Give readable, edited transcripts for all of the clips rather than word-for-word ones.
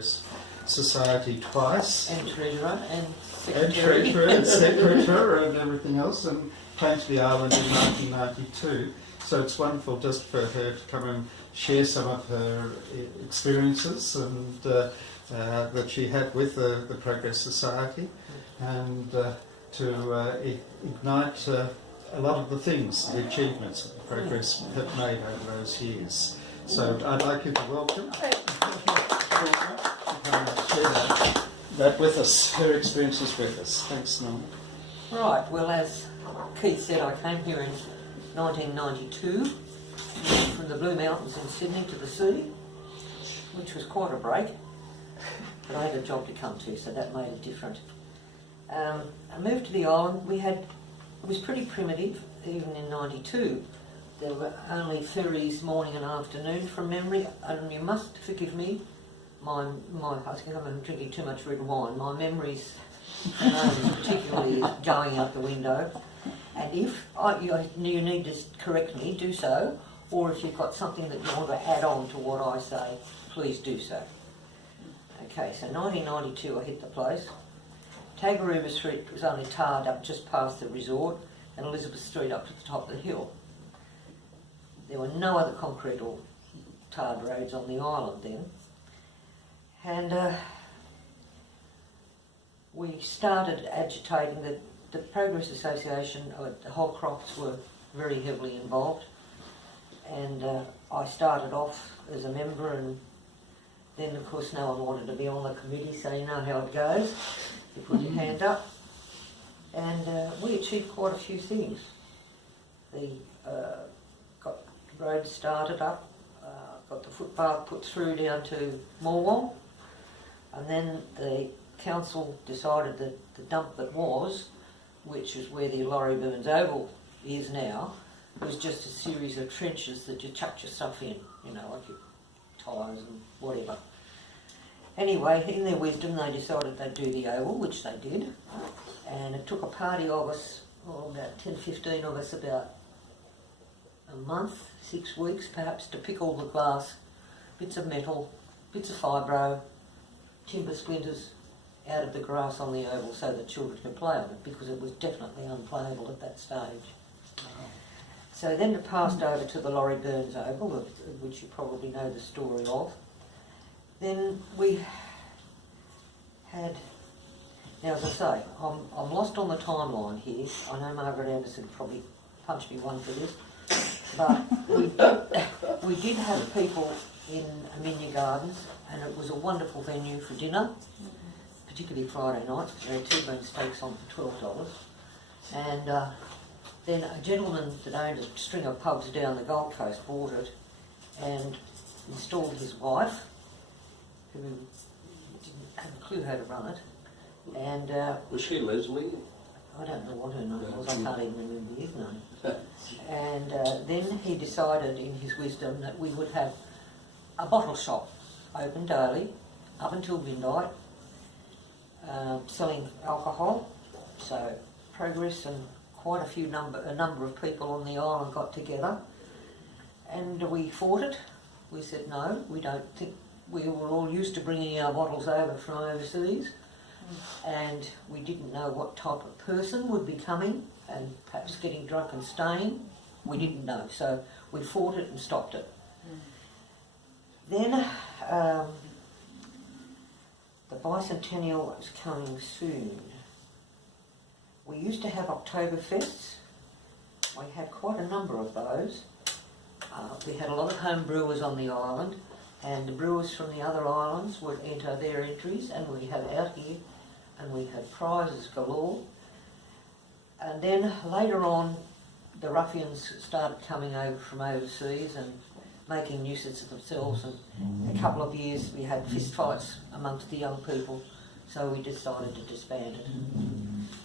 Society twice. And treasurer and secretary. And treasurer and secretary and everything else, and came to the island in 1992. So it's wonderful just for her to come and share some of her experiences and that she had with the Progress Society, and to ignite a lot of the things, the achievements that the Progress have made over those years. So I'd like you to welcome share that with us, her experiences with us. Thanks, Norma. Right, well, as Keith said, I came here in 1992 from the Blue Mountains in Sydney to the sea, which was quite a break, but I had a job to come to, so that made it different. I moved to the island. It was pretty primitive, even in 92. There were only ferries morning and afternoon from memory, and you must forgive me, I think I'm drinking too much red wine. My memories, particularly, is going out the window. And if you need to correct me, do so. Or if you've got something that you want to add on to what I say, please do so. Okay, so 1992 I hit the place. Tagaruba Street was only tarred up just past the resort, and Elizabeth Street up to the top of the hill. There were no other concrete or tarred roads on the island then. And we started agitating that the Progress Association, the whole crops were very heavily involved. And I started off as a member, and then of course no one wanted to be on the committee, so you know how it goes. You put your hand up. And we achieved quite a few things. Got the road started up, got the footpath put through down to Morwong. And then the council decided that the dump that was, which is where the Laurie Burns Oval is now, was just a series of trenches that you chucked your stuff in, like your tyres and whatever. Anyway, in their wisdom, they decided they'd do the oval, which they did. And it took a party of us, about 10, 15 of us, about a month, 6 weeks perhaps, to pick all the glass, bits of metal, bits of fibro, timber splinters out of the grass on the oval so that children could play on it, because it was definitely unplayable at that stage. So then it passed over to the Laurie Burns Oval, which you probably know the story of. Then we had, now as I say, I'm lost on the timeline here. I know Margaret Anderson probably punched me one for this, but we did have people in Aminya Gardens, and it was a wonderful venue for dinner, particularly Friday nights. There were T-bone steaks on for $12. And then a gentleman that owned a string of pubs down the Gold Coast bought it and installed his wife, who didn't have a clue how to run it. And was she Leslie? I don't know what her name was, I can't even remember his name. And then he decided in his wisdom that we would have a bottle shop open daily up until midnight, selling alcohol. So Progress and quite a number of people on the island got together, and we fought it. We said no, we don't think. We were all used to bringing our bottles over from overseas, and we didn't know what type of person would be coming and perhaps getting drunk and staying. We didn't know, so we fought it and stopped it. Then the bicentennial was coming soon. We used to have Oktoberfests. We had quite a number of those. We had a lot of home brewers on the island, and the brewers from the other islands would enter their entries, and we had out here, and we had prizes galore. And then later on, the ruffians started coming over from overseas and making nuisance of themselves, and a couple of years we had fist fights amongst the young people, so we decided to disband it.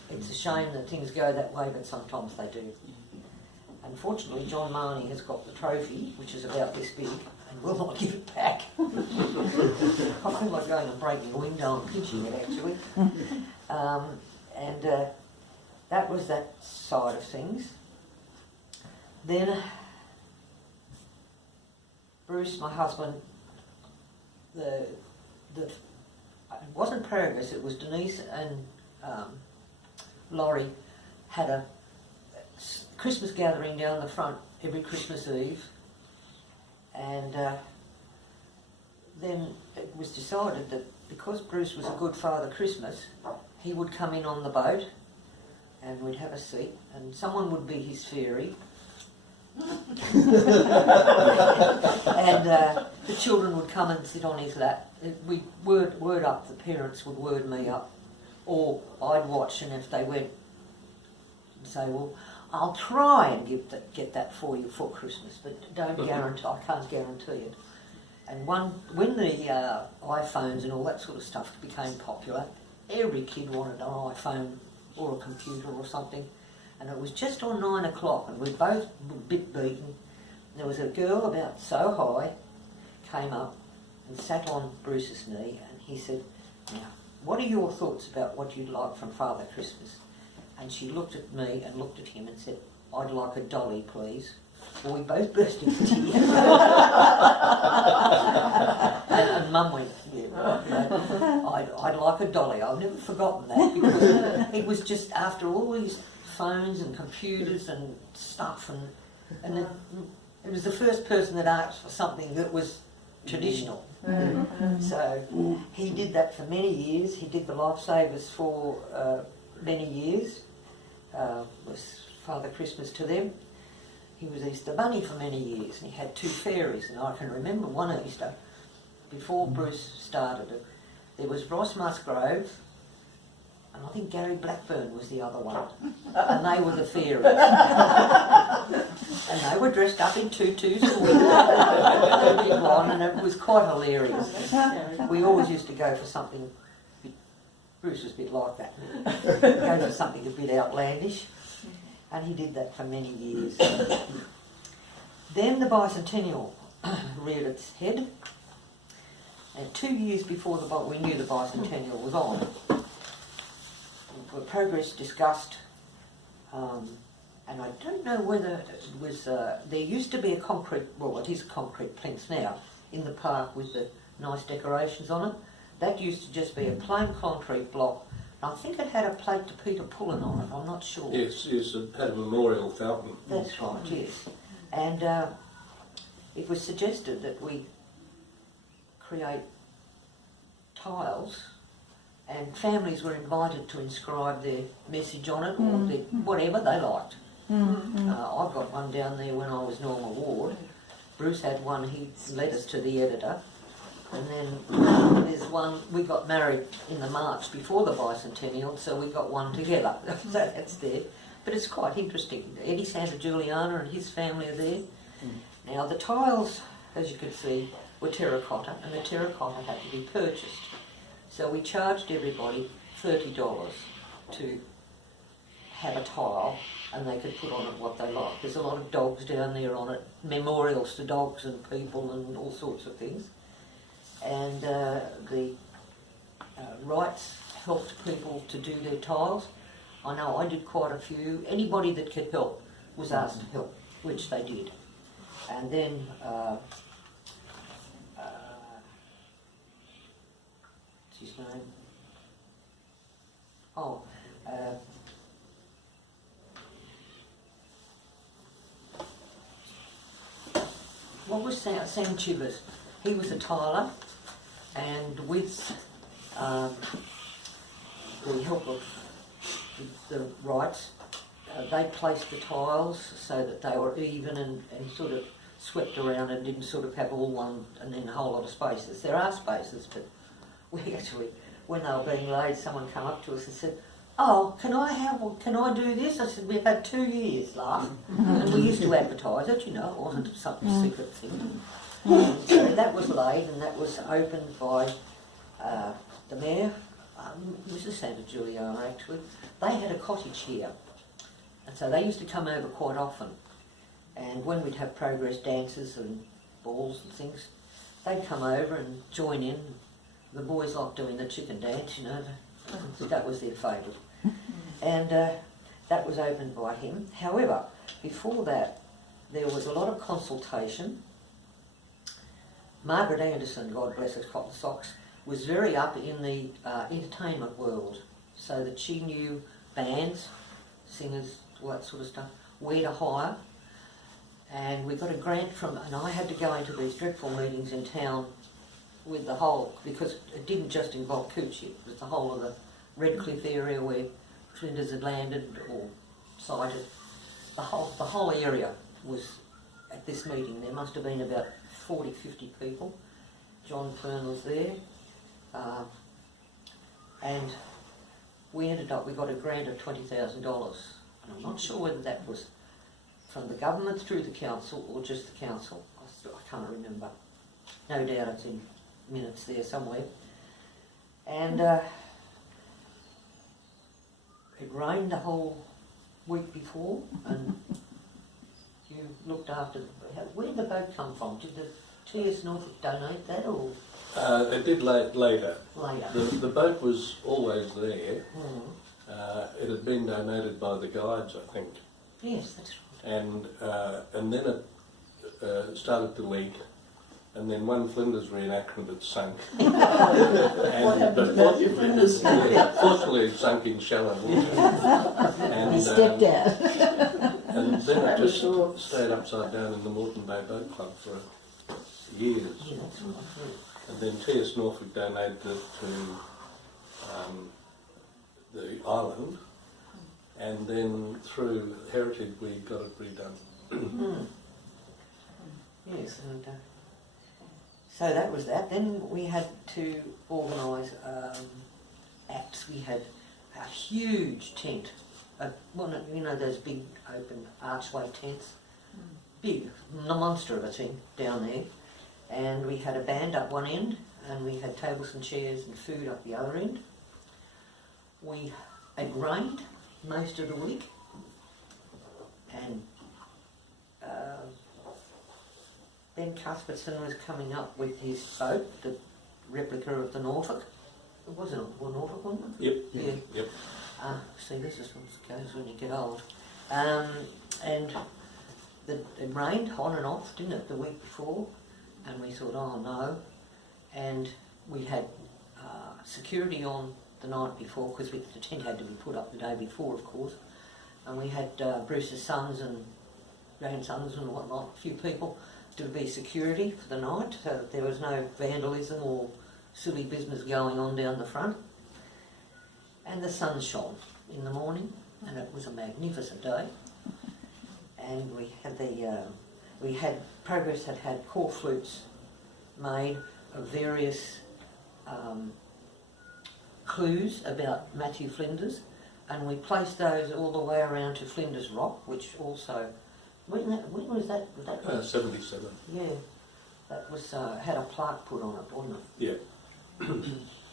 It's a shame that things go that way, but sometimes they do. Unfortunately, John Marnie has got the trophy, which is about this big, and will not give it back. I feel like going and breaking a window and pitching it, actually. That was that side of things. Then Bruce, my husband, it wasn't Progress, it was Denise and Laurie had a Christmas gathering down the front every Christmas Eve, and then it was decided that because Bruce was a good Father Christmas, he would come in on the boat and we'd have a seat and someone would be his fairy and the children would come and sit on his lap. We'd word up, the parents would word me up, or I'd watch, and if they went and say, well, I'll try and get that for you for Christmas, but don't guarantee, I can't guarantee it. And when the iPhones and all that sort of stuff became popular, every kid wanted an iPhone or a computer or something. And it was just on 9 o'clock and we both were a bit beaten. There was a girl about so high, came up and sat on Bruce's knee and he said, now, what are your thoughts about what you'd like from Father Christmas? And she looked at me and looked at him and said, I'd like a dolly, please. Well, we both burst into tears. and Mum went, yeah, I'd like a dolly. I've never forgotten that because it was just after all these phones and computers and stuff, and it was the first person that asked for something that was traditional. So he did that for many years. He did the Lifesavers for many years. Was Father Christmas to them. He was Easter Bunny for many years, and he had 2 fairies. And I can remember one Easter, before Bruce started it, there was Ross Musgrove, and I think Gary Blackburn was the other one, and they were the fairies. And they were dressed up in tutus and a big one, and it was quite hilarious. We always used to go for something, Bruce was a bit like that, go for something a bit outlandish. And he did that for many years. Then the bicentennial reared its head. And 2 years before we knew the bicentennial was on, the Progress discussed, and I don't know whether it was, there used to be a concrete, well it is concrete plinth now, in the park with the nice decorations on it. That used to just be a plain concrete block. I think it had a plate to Peter Pullen on it, I'm not sure. Yes, it had a memorial fountain. That's right, yes. And it was suggested that we create tiles, and families were invited to inscribe their message on it, or their, whatever they liked. I've got one down there when I was Norma Ward. Bruce had one, he led us to the editor. And then there's one, we got married in the March before the bicentennial, so we got one together. So that's there. But it's quite interesting. Eddie Santa Juliana and his family are there. Now the tiles, as you can see, were terracotta, and the terracotta had to be purchased. So we charged everybody $30 to have a tile, and they could put on it what they liked. There's a lot of dogs down there on it, memorials to dogs and people and all sorts of things. And the rights helped people to do their tiles. I know I did quite a few. Anybody that could help was asked to help, which they did. And then what's his name? Oh, what was Sam Chivers? He was a tiler, and with the help of the rights, they placed the tiles so that they were even and sort of swept around and didn't sort of have all one and then a whole lot of spaces. There are spaces, but we actually, when they were being laid, someone came up to us and said, oh, can I do this? I said, we've had 2 years, love. And we used to advertise it, you know, it wasn't some secret thing. So that was laid, and that was opened by the mayor, Mrs. Santa Juliana actually. They had a cottage here, and so they used to come over quite often. And when we'd have Progress dances and balls and things, they'd come over and join in. The boys liked doing the chicken dance, you know, that was their favourite. And that was opened by him. However, before that, there was a lot of consultation. Margaret Anderson, God bless her cotton socks, was very up in the entertainment world, so that she knew bands, singers, all that sort of stuff, where to hire. And we got a grant from, and I had to go into these dreadful meetings in town with the whole, because it didn't just involve Coochie, it was the whole of the Redcliffe area where Flinders had landed or sighted. The whole area was at this meeting. There must have been about 40, 50 people. John Fern was there. And we got a grant of $20,000. And I'm not sure whether that was from the government through the council or just the council. I can't remember. No doubt it's in minutes there somewhere. And it rained the whole week before, and you looked after. Where did the boat come from? Did the TS Norfolk donate that, or? It did later. Later. The boat was always there. It had been donated by the guides, I think. Yes, that's right. And then it started to leak, and then one Flinders reenactment had sunk. What happened about your Flinders? Fortunately, it sunk in shallow water. And, He stepped out. And then it just stayed upside down in the Moreton Bay Boat Club for years. Yeah, that's right. And then T.S. Norfolk donated it to the island, and then through Heritage we got it redone. Yes, and so that was that. Then we had to organise acts. We had a huge tent, you know those big open archway tents, big, the monster of a thing down there. And we had a band up one end, and we had tables and chairs and food up the other end. It rained most of the week, and Ben Cuthbertson was coming up with his boat, the replica of the Norfolk. It wasn't a Norfolk, wasn't it? Yep. Yeah. Yep. See, this is what goes when you get old. And it rained on and off, didn't it, the week before? And we thought, oh no. And we had security on the night before, because the tent had to be put up the day before, of course. And we had Bruce's sons and grandsons and whatnot, a few people, to be security for the night, so that there was no vandalism or silly business going on down the front. And the sun shone in the morning, and it was a magnificent day. And we had Progress had core flutes made of various clues about Matthew Flinders, and we placed those all the way around to Flinders Rock, which also, when was that? Was that 77. Yeah, that was had a plaque put on it, wasn't it? Yeah.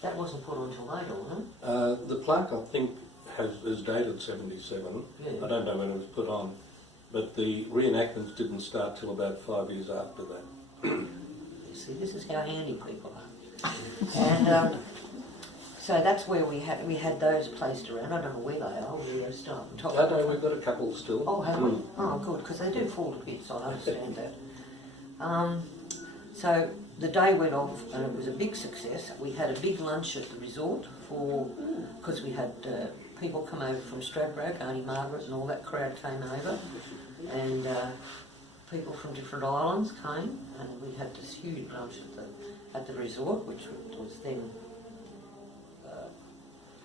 That wasn't put on till later, wasn't it? The plaque, I think, is dated 77. Yeah. I don't know when it was put on, but the reenactments didn't start till about 5 years after that. You see, this is how handy people are. And so that's where we had those placed around. I don't know where they are. Where they start on top. No, we've got a couple still. Oh, have we? Oh, good, because they do fall to bits. I understand that. So the day went off, and it was a big success. We had a big lunch at the resort because we had people come over from Stradbroke, Auntie Margaret, and all that crowd came over, and people from different islands came, and we had this huge lunch at the resort, which was then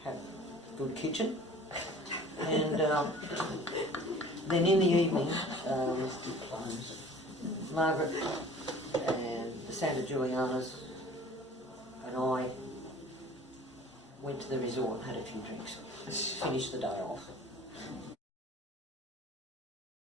had a good kitchen, and then in the evening, Margaret and the Santa Julianas and I went to the resort and had a few drinks, finished the day off.